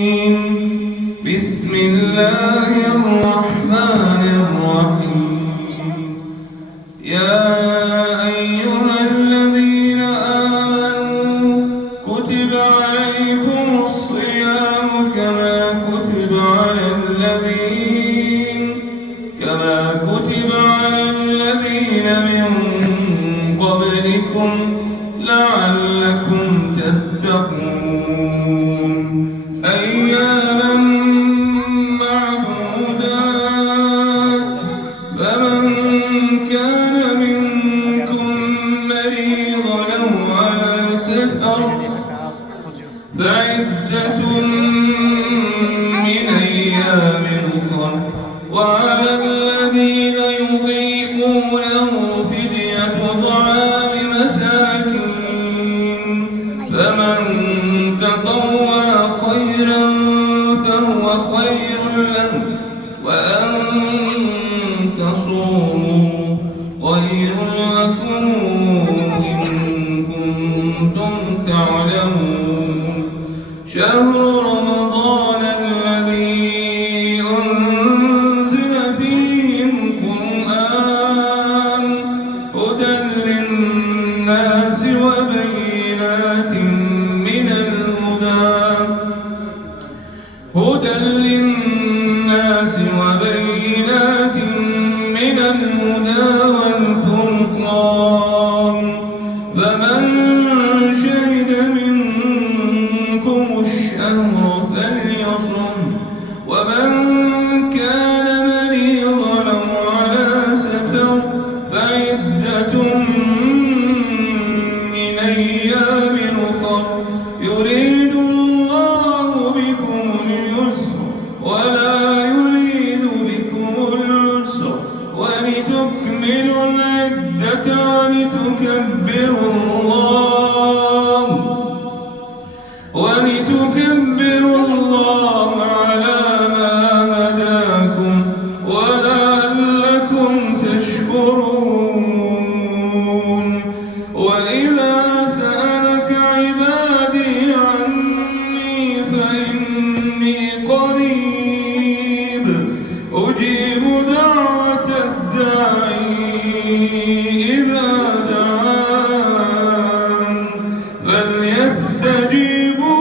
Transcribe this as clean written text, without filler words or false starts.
بسم الله الرحمن الرحيم. يا أيها الذين آمنوا كتب عليكم الصيام كما كتب على الذين من قبلكم لعلكم تتقون. أياما معدودات، فمن كان منكم مريضا أو على سفر فعدة من أيام أخر، وعلى الذين يطيقونه فدية طعام مساكين، فمن تطوع خيرا فهو خير له، وأن تصوموا خير لكم إن كنتم تعلمون. شهر رمضان الذي أنزل فيه القرآن هدى للناس وبينات من الهدى والفرقان، فمن شهد منكم الشهر فليصم، ومن كان مريضا أو على سفر فعدة من أيام أخر، يريد الله بكم اليسر ولا يريد بكم العسر، ولتكملوا العدة ولتكبروا الله على ما هداكم ولعلكم تشكرون. وإذا سألك عبادي عني فإني قريب أجيب دعوة الداعي إذا دعان، فليستجيبوا